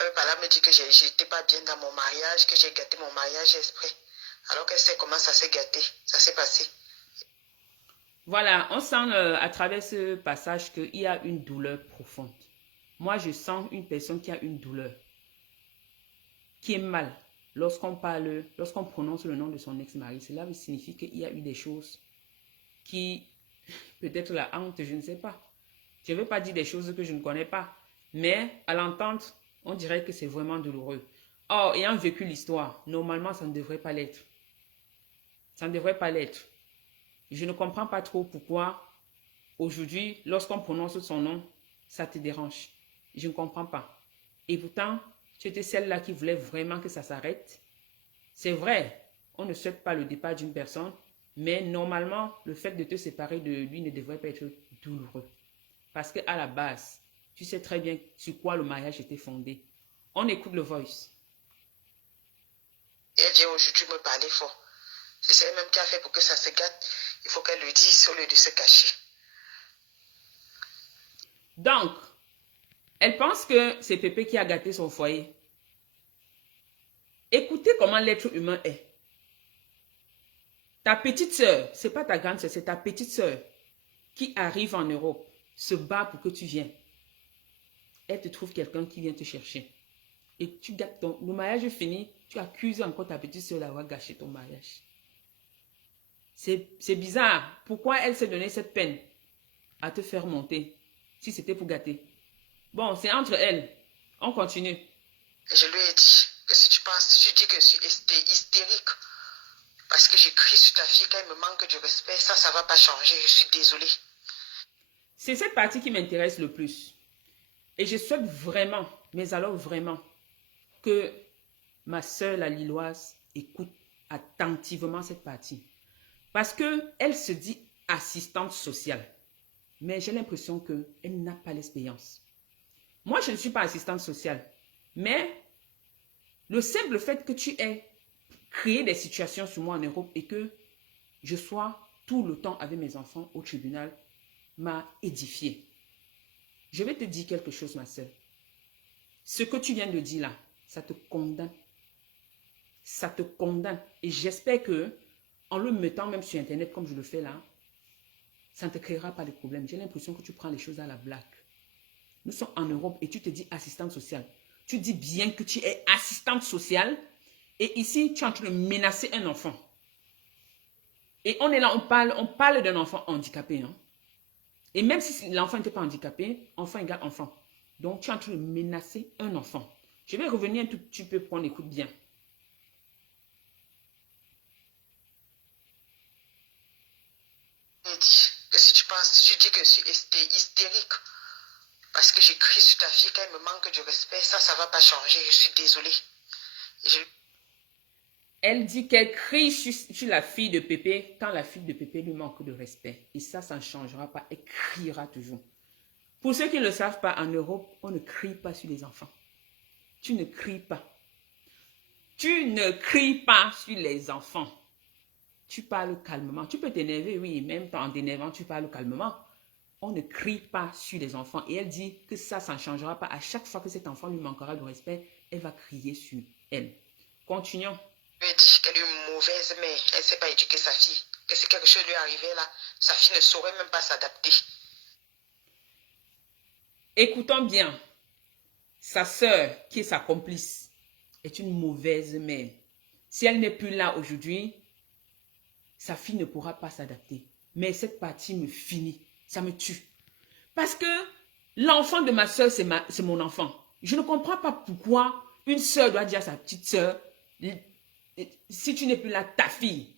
Elle me parlait, elle me dit que j'étais pas bien dans mon mariage, que j'ai gâté mon mariage exprès. Alors qu'elle sait comment ça s'est gâté, ça s'est passé. Voilà, on sent à travers ce passage qu'il y a une douleur profonde. Moi, je sens une personne qui a une douleur, qui est mal. Lorsqu'on parle, lorsqu'on prononce le nom de son ex-mari, cela signifie qu'il y a eu des choses qui, peut-être la honte, je ne sais pas. Je ne veux pas dire des choses que je ne connais pas, mais à l'entente, on dirait que c'est vraiment douloureux. Or, ayant vécu l'histoire, normalement, ça ne devrait pas l'être. Ça ne devrait pas l'être. Je ne comprends pas trop pourquoi aujourd'hui, lorsqu'on prononce son nom, ça te dérange. Je ne comprends pas. Et pourtant, tu étais celle-là qui voulait vraiment que ça s'arrête. C'est vrai, on ne souhaite pas le départ d'une personne, mais normalement, le fait de te séparer de lui ne devrait pas être douloureux. Parce qu'à la base, tu sais très bien sur quoi le mariage était fondé. On écoute le voice. Et elle vient aujourd'hui me parler fort. Je sais même qu'elle a fait pour que ça se gâte. Il faut qu'elle le dise au lieu de se cacher. Donc, elle pense que c'est Pépé qui a gâté son foyer. Écoutez comment l'être humain est. Ta petite sœur, c'est pas ta grande sœur, c'est ta petite sœur qui arrive en Europe, se bat pour que tu viennes. Elle te trouve quelqu'un qui vient te chercher. Et tu gâtes ton... Le mariage est fini, tu accuses encore ta petite sœur d'avoir gâché ton mariage. C'est bizarre. Pourquoi elle s'est donné cette peine à te faire monter si c'était pour gâter? Bon, c'est entre elles. On continue. Je lui ai dit que si tu penses, si tu dis que je suis hystérique, parce que j'écris sur ta fille quand elle me manque de respect, ça va pas changer, je suis désolée. C'est cette partie qui m'intéresse le plus. Et je souhaite vraiment, mais alors vraiment, que ma sœur la Lilloise écoute attentivement cette partie. Parce qu'elle se dit assistante sociale. Mais j'ai l'impression qu'elle n'a pas l'expérience. Moi, je ne suis pas assistante sociale. Mais le simple fait que tu aies créé des situations sur moi en Europe et que je sois tout le temps avec mes enfants au tribunal m'a édifié. Je vais te dire quelque chose, ma soeur. Ce que tu viens de dire là, ça te condamne. Ça te condamne. Et j'espère que, en le mettant même sur Internet comme je le fais là, ça ne te créera pas de problème. J'ai l'impression que tu prends les choses à la blague. Nous sommes en Europe et tu te dis assistante sociale. Tu dis bien que tu es assistante sociale et ici, tu es en train de menacer un enfant. Et on est là, on parle d'un enfant handicapé. Hein? Et même si l'enfant n'était pas handicapé, enfant égale enfant. Donc, tu es en train de menacer un enfant. Je vais revenir un tout petit peu pour qu'on écoute bien. Je lui ai dit que si tu penses, si tu dis que je suis hystérique, parce que j'écris sur ta fille quand elle me manque de respect, ça va pas changer, je suis désolée. Elle dit qu'elle crie sur la fille de Pépé quand la fille de Pépé lui manque de respect. Et ça ne changera pas. Elle criera toujours. Pour ceux qui ne le savent pas, en Europe, on ne crie pas sur les enfants. Tu ne cries pas. Tu ne cries pas sur les enfants. Tu parles calmement. Tu peux t'énerver, oui, même en t'énervant, tu parles calmement. On ne crie pas sur les enfants. Et elle dit que ça ne changera pas. À chaque fois que cet enfant lui manquera de respect, elle va crier sur elle. Continuons. Je lui ai dit qu'elle est une mauvaise mère, elle ne sait pas éduquer sa fille. Que si quelque chose lui arrivait là, sa fille ne saurait même pas s'adapter. Écoutons bien. Sa sœur, qui est sa complice, est une mauvaise mère. Si elle n'est plus là aujourd'hui, sa fille ne pourra pas s'adapter. Mais cette partie me finit, ça me tue. Parce que l'enfant de ma sœur, c'est mon enfant. Je ne comprends pas pourquoi une sœur doit dire à sa petite sœur, si tu n'es plus là, ta fille,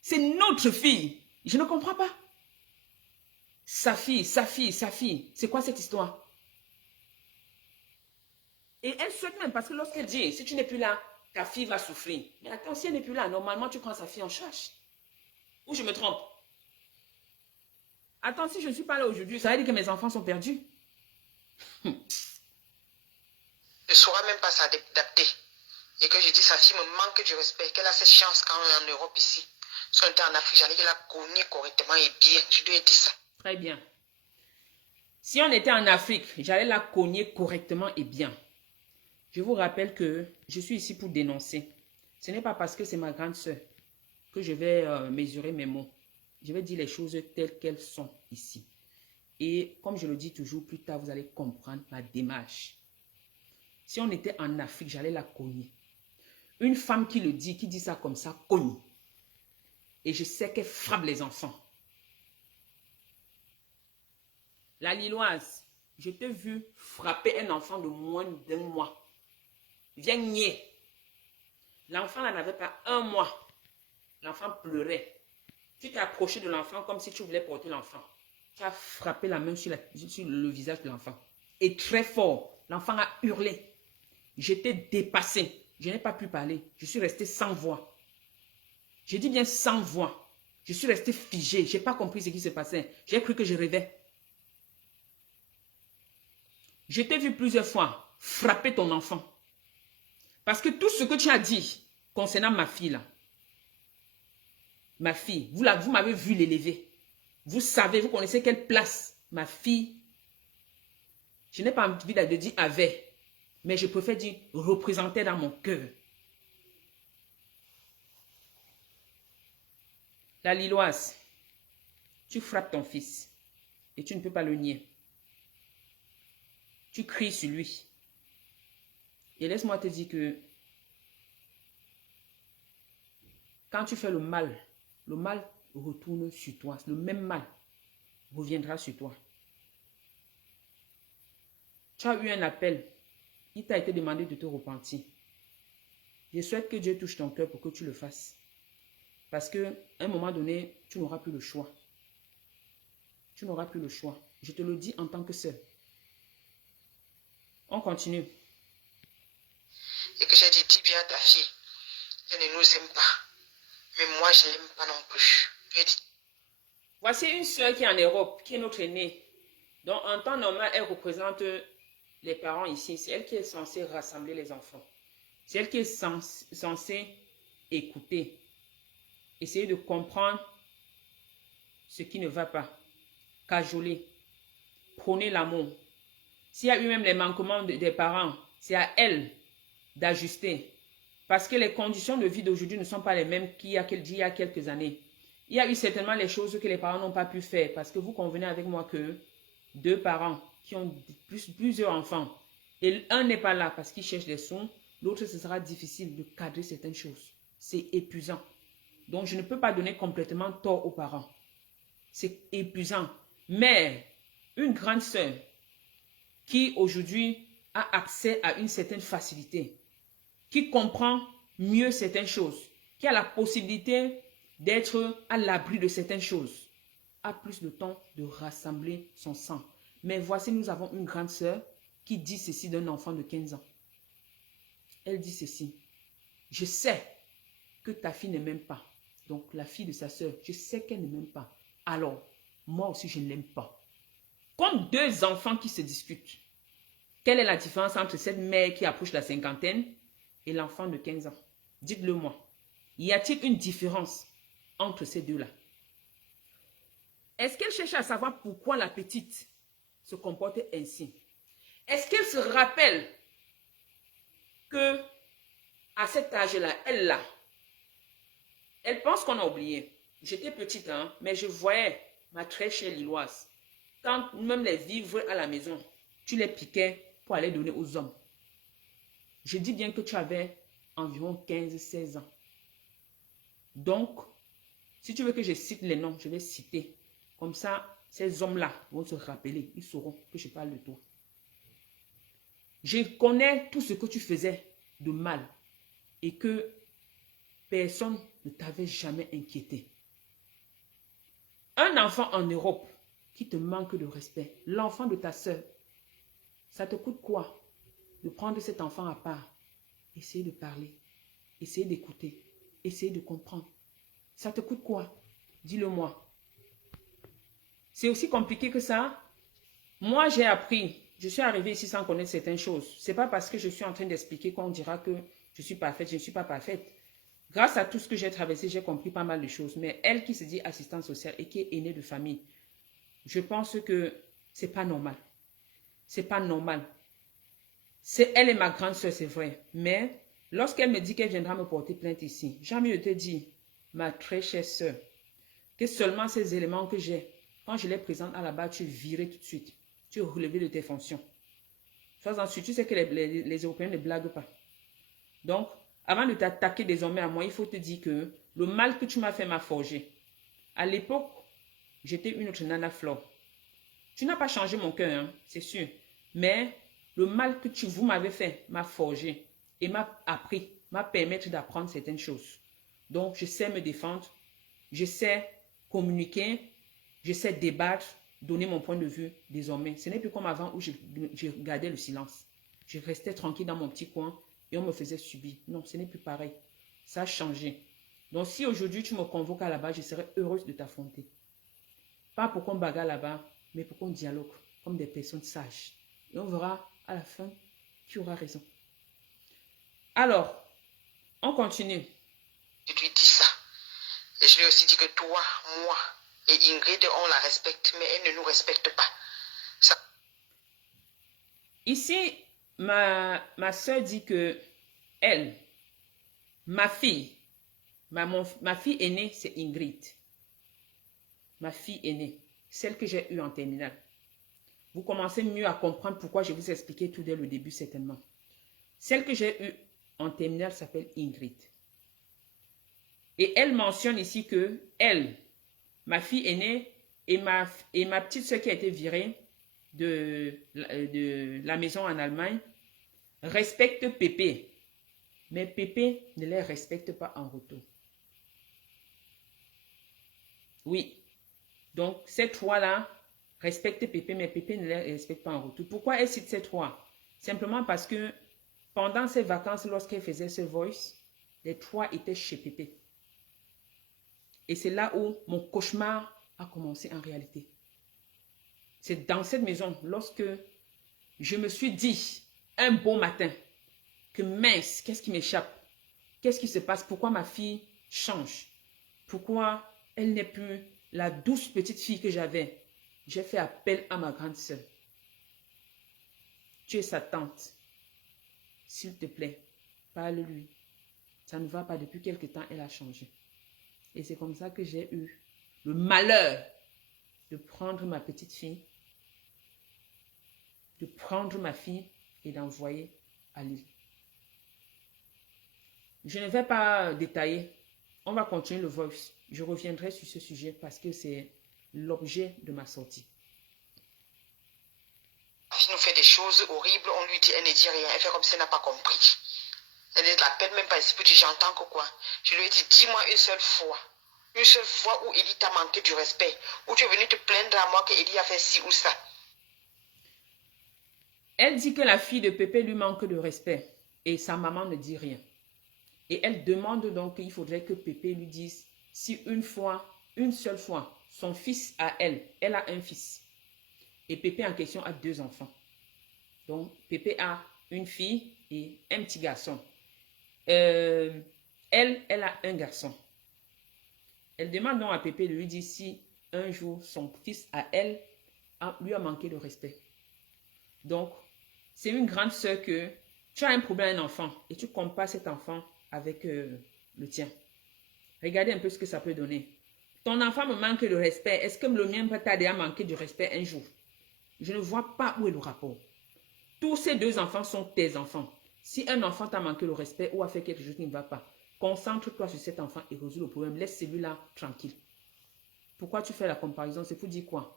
c'est notre fille. Je ne comprends pas. Sa fille, c'est quoi cette histoire? Et elle souhaite même, parce que lorsqu'elle dit, si tu n'es plus là, ta fille va souffrir. Mais attends, si elle n'est plus là, normalement, tu prends sa fille en charge. Ou je me trompe? Attends, si je ne suis pas là aujourd'hui, ça veut dire que mes enfants sont perdus. Elle ne saura même pas s'adapter. Et que je dis, sa fille me manque du respect, qu'elle a cette chance quand on est en Europe ici. Si on était en Afrique, j'allais la connaître correctement et bien. Je lui ai dit ça. Très bien. Si on était en Afrique, j'allais la cogner correctement et bien. Je vous rappelle que je suis ici pour dénoncer. Ce n'est pas parce que c'est ma grande sœur que je vais mesurer mes mots. Je vais dire les choses telles qu'elles sont ici. Et comme je le dis toujours, plus tard, vous allez comprendre ma démarche. Si on était en Afrique, j'allais la cogner. Une femme qui le dit, qui dit ça comme ça, cogne. Et je sais qu'elle frappe les enfants. La Lilloise, je t'ai vu frapper un enfant de moins d'un mois. Viens nier. L'enfant n'avait pas un mois. L'enfant pleurait. Tu t'es approché de l'enfant comme si tu voulais porter l'enfant. Tu as frappé la main sur le visage de l'enfant. Et très fort, l'enfant a hurlé. J'étais dépassée. Je n'ai pas pu parler. Je suis restée sans voix. Je dis bien sans voix. Je suis restée figée. Je n'ai pas compris ce qui se passait. J'ai cru que je rêvais. Je t'ai vu plusieurs fois frapper ton enfant. Parce que tout ce que tu as dit concernant ma fille là, ma fille, vous m'avez vu l'élever. Vous savez, vous connaissez quelle place ma fille, je n'ai pas envie de dire avait, mais je préfère dire représentait dans mon cœur. La Lilloise, tu frappes ton fils et tu ne peux pas le nier. Tu cries sur lui. Et laisse-moi te dire que quand tu fais le mal retourne sur toi. Le même mal reviendra sur toi. Tu as eu un appel. Il t'a été demandé de te repentir. Je souhaite que Dieu touche ton cœur pour que tu le fasses. Parce qu'à un moment donné, tu n'auras plus le choix. Tu n'auras plus le choix. Je te le dis en tant que sœur. On continue. Et que j'ai dit, dis bien à ta fille, elle ne nous aime pas. Mais moi, je ne l'aime pas non plus. Voici une sœur qui est en Europe, qui est notre aînée. Donc, en temps normal, elle représente les parents ici. C'est elle qui est censée rassembler les enfants. C'est elle qui est censée écouter. Essayer de comprendre ce qui ne va pas. Cajoler. Prôner l'amour. S'il y a eu même les manquements des parents, c'est à elle d'ajuster. Parce que les conditions de vie d'aujourd'hui ne sont pas les mêmes qu'il y a quelques années. Il y a eu certainement les choses que les parents n'ont pas pu faire. Parce que vous convenez avec moi que 2 parents qui ont plusieurs enfants, et un n'est pas là parce qu'il cherche des sous, l'autre, ce sera difficile de cadrer certaines choses. C'est épuisant. Donc, je ne peux pas donner complètement tort aux parents. C'est épuisant. Mais une grande sœur qui aujourd'hui a accès à une certaine facilité, qui comprend mieux certaines choses, qui a la possibilité d'être à l'abri de certaines choses, a plus le temps de rassembler son sang. Mais voici, nous avons une grande sœur qui dit ceci d'un enfant de 15 ans. Elle dit ceci. Je sais que ta fille ne m'aime pas. Donc, la fille de sa sœur, je sais qu'elle ne m'aime pas. Alors, moi aussi, je ne l'aime pas. Comme 2 enfants qui se discutent. Quelle est la différence entre cette mère qui approche la cinquantaine et l'enfant de 15 ans? Dites-le moi. Y a-t-il une différence entre ces deux-là? Est-ce qu'elle cherche à savoir pourquoi la petite se comporte ainsi? Est-ce qu'elle se rappelle que à cet âge-là, elle pense qu'on a oublié. J'étais petite, hein, mais je voyais ma très chère Lilloise. Quand même les vivres à la maison, tu les piquais pour aller donner aux hommes. Je dis bien que tu avais environ 15-16 ans. Donc, si tu veux que je cite les noms, je vais citer. Comme ça, ces hommes-là vont se rappeler. Ils sauront que je parle de toi. Je connais tout ce que tu faisais de mal et que personne ne t'avait jamais inquiété. Un enfant en Europe qui te manque de respect, l'enfant de ta soeur, ça te coûte quoi de prendre cet enfant à part, essayer de parler, essayer d'écouter, essayer de comprendre? Ça te coûte quoi? Dis-le-moi. C'est aussi compliqué que ça? Moi, j'ai appris. Je suis arrivée ici sans connaître certaines choses. Ce n'est pas parce que je suis en train d'expliquer qu'on dira que je suis parfaite. Je ne suis pas parfaite. Grâce à tout ce que j'ai traversé, j'ai compris pas mal de choses. Mais elle qui se dit assistante sociale et qui est aînée de famille, je pense que C'est pas normal. C'est pas normal. Elle est ma grande soeur, c'est vrai. Mais lorsqu'elle me dit qu'elle viendra me porter plainte ici, j'ai envie de te dire, ma très chère soeur, que seulement ces éléments que j'ai, quand je les présente à la barre, tu es viré tout de suite. Tu es relevé de tes fonctions. Sois-en sûr, tu sais que les Européens ne blaguent pas. Donc, avant de t'attaquer désormais à moi, il faut te dire que le mal que tu m'as fait m'a forgé. À l'époque, j'étais une autre nana Flore. Tu n'as pas changé mon cœur, hein, c'est sûr. Mais le mal que vous m'avez fait m'a forgé et m'a appris, m'a permis d'apprendre certaines choses. Donc, je sais me défendre, je sais communiquer, je sais débattre, donner mon point de vue désormais. Ce n'est plus comme avant où je gardais le silence. Je restais tranquille dans mon petit coin et on me faisait subir. Non, ce n'est plus pareil. Ça a changé. Donc, si aujourd'hui tu me convoques à la base, je serais heureuse de t'affronter. Pas pour qu'on bagarre là-bas, mais pour qu'on dialogue comme des personnes sages. Et on verra à la fin qui aura raison. Alors, on continue. Je lui dis ça. Et je lui ai aussi dit que toi, moi et Ingrid, on la respecte, mais elle ne nous respecte pas. Ça... Ici, ma soeur dit que elle, ma fille, ma fille aînée, c'est Ingrid. Ma fille aînée, celle que j'ai eue en terminale. Vous commencez mieux à comprendre pourquoi je vous ai expliqué tout dès le début, certainement. Celle que j'ai eue en terminale s'appelle Ingrid. Et elle mentionne ici que elle, ma fille aînée et ma petite soeur qui a été virée de la maison en Allemagne, respectent Pépé. Mais Pépé ne les respecte pas en retour. Oui. Donc, ces trois-là respectent Pépé, mais Pépé ne les respecte pas en retour. Pourquoi elle cite ces trois? Simplement parce que pendant ses vacances, lorsqu'elle faisait ce voice, les trois étaient chez Pépé. Et c'est là où mon cauchemar a commencé en réalité. C'est dans cette maison, lorsque je me suis dit, un beau matin, que mince, qu'est-ce qui m'échappe? Qu'est-ce qui se passe? Pourquoi ma fille change? Pourquoi elle n'est plus la douce petite fille que j'avais? J'ai fait appel à ma grande sœur. Tu es sa tante. S'il te plaît, parle-lui. Ça ne va pas, depuis quelque temps, elle a changé. Et c'est comme ça que j'ai eu le malheur de prendre ma petite fille, de prendre ma fille et d'envoyer à Lille. Je ne vais pas détailler. On va continuer le voice. Je reviendrai sur ce sujet parce que c'est l'objet de ma sortie. La fille nous fait des choses horribles, on lui dit, elle ne dit rien, elle fait comme si elle n'a pas compris. Elle ne l'appelle même pas, elle dit, j'entends que quoi. Je lui ai dit, dis-moi une seule fois où Elie t'a manqué du respect, où tu es venu te plaindre à moi que Elie a fait ci ou ça. Elle dit que la fille de Pépé lui manque de respect et sa maman ne dit rien. Et elle demande donc qu'il faudrait que Pépé lui dise si une seule fois, son fils a elle a un fils. Et Pépé en question a 2 enfants. Donc Pépé a une fille et un petit garçon. Elle a un garçon. Elle demande donc à Pépé de lui dire si un jour son fils à elle lui a manqué de respect. Donc, c'est une grande sœur que tu as un problème avec un enfant et tu compares cet enfant avec le tien. Regardez un peu ce que ça peut donner. Ton enfant me manque de respect. Est-ce que le mien peut t'aider à manquer de respect un jour? Je ne vois pas où est le rapport. Tous ces 2 enfants sont tes enfants. Si un enfant t'a manqué le respect ou a fait quelque chose qui ne va pas, concentre-toi sur cet enfant et résous le problème. Laisse celui-là tranquille. Pourquoi tu fais la comparaison? C'est pour dire quoi?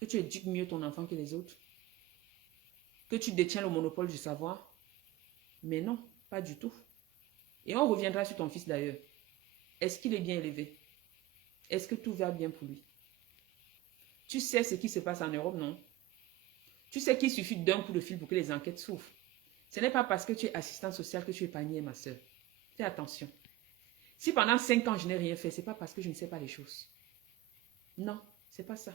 Que tu éduques mieux ton enfant que les autres? Que tu détiens le monopole du savoir? Mais non, pas du tout. Et on reviendra sur ton fils d'ailleurs. Est-ce qu'il est bien élevé? Est-ce que tout va bien pour lui? Tu sais ce qui se passe en Europe, non? Tu sais qu'il suffit d'un coup de fil pour que les enquêtes s'ouvrent. Ce n'est pas parce que tu es assistant social que tu es panier, ma soeur. Fais attention. Si pendant 5 ans je n'ai rien fait, ce n'est pas parce que je ne sais pas les choses. Non, ce n'est pas ça.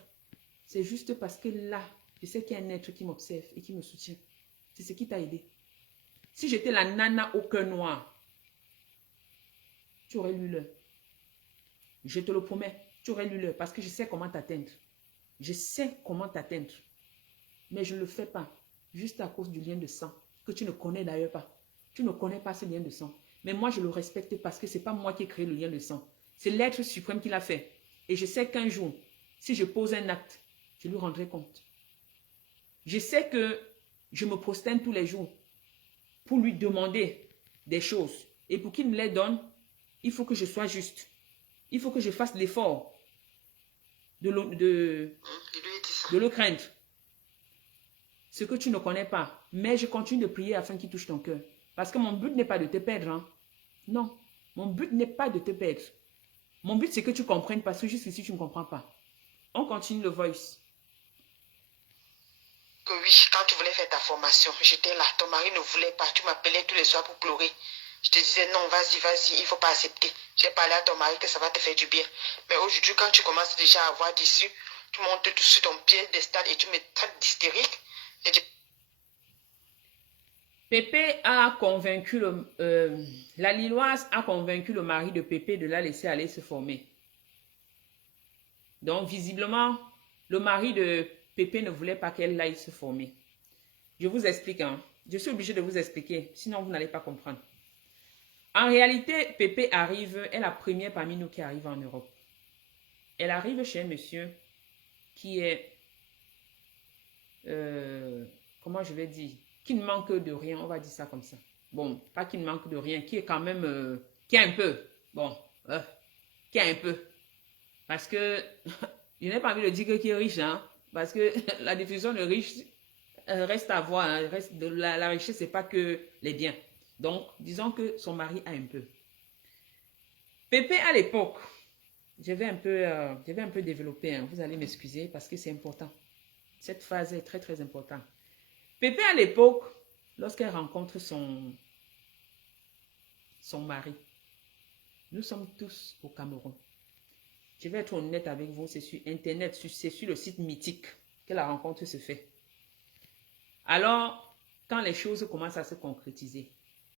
C'est juste parce que là, je sais qu'il y a un être qui m'observe et qui me soutient. C'est ce qui t'a aidé. Si j'étais la nana au cœur noir, tu aurais lu l'heure. Je te le promets, tu aurais lu l'heure parce que je sais comment t'atteindre. Je sais comment t'atteindre. Mais je ne le fais pas. Juste à cause du lien de sang, que tu ne connais d'ailleurs pas. Tu ne connais pas ce lien de sang. Mais moi, je le respecte parce que ce n'est pas moi qui ai créé le lien de sang. C'est l'être suprême qui l'a fait. Et je sais qu'un jour, si je pose un acte, je lui rendrai compte. Je sais que je me prosterne tous les jours pour lui demander des choses. Et pour qu'il me les donne, il faut que je sois juste. Il faut que je fasse l'effort de le craindre. Ce que tu ne connais pas. Mais je continue de prier afin qu'il touche ton cœur. Parce que mon but n'est pas de te perdre. Hein. Non. Mon but n'est pas de te perdre. Mon but, c'est que tu comprennes parce que jusqu'ici, tu ne comprends pas. On continue le voice. Que oui, quand tu voulais faire ta formation, j'étais là. Ton mari ne voulait pas. Tu m'appelais tous les soirs pour pleurer. Je te disais non, vas-y, il ne faut pas accepter. J'ai parlé à ton mari que ça va te faire du bien. Mais aujourd'hui, quand tu commences déjà à avoir d'issue, tu montes tout sur ton piédestal et tu me traites d'hystérique. Pépé a convaincu, la Lilloise a convaincu le mari de Pépé de la laisser aller se former. Donc, visiblement, le mari de Pépé ne voulait pas qu'elle aille se former. Je vous explique, hein. Je suis obligée de vous expliquer, sinon vous n'allez pas comprendre. En réalité, Pépé arrive, est la première parmi nous qui arrive en Europe. Elle arrive chez un monsieur qui est, comment je vais dire, qui ne manque de rien, on va dire ça comme ça. Bon, pas qui ne manque de rien, qui est quand même, qui a un peu, bon, qui a un peu. Parce que, je n'ai pas envie de dire qui est riche, hein, parce que la définition de riche reste à voir, hein, la richesse, ce n'est pas que les biens. Donc, disons que son mari a un peu. Pépé, à l'époque, je vais un peu développer, hein, vous allez m'excuser parce que c'est important. Cette phase est très, très importante. Pépé, à l'époque, lorsqu'elle rencontre son mari, nous sommes tous au Cameroun. Je vais être honnête avec vous, c'est sur Internet, c'est sur le site Mythique que la rencontre se fait. Alors, quand les choses commencent à se concrétiser,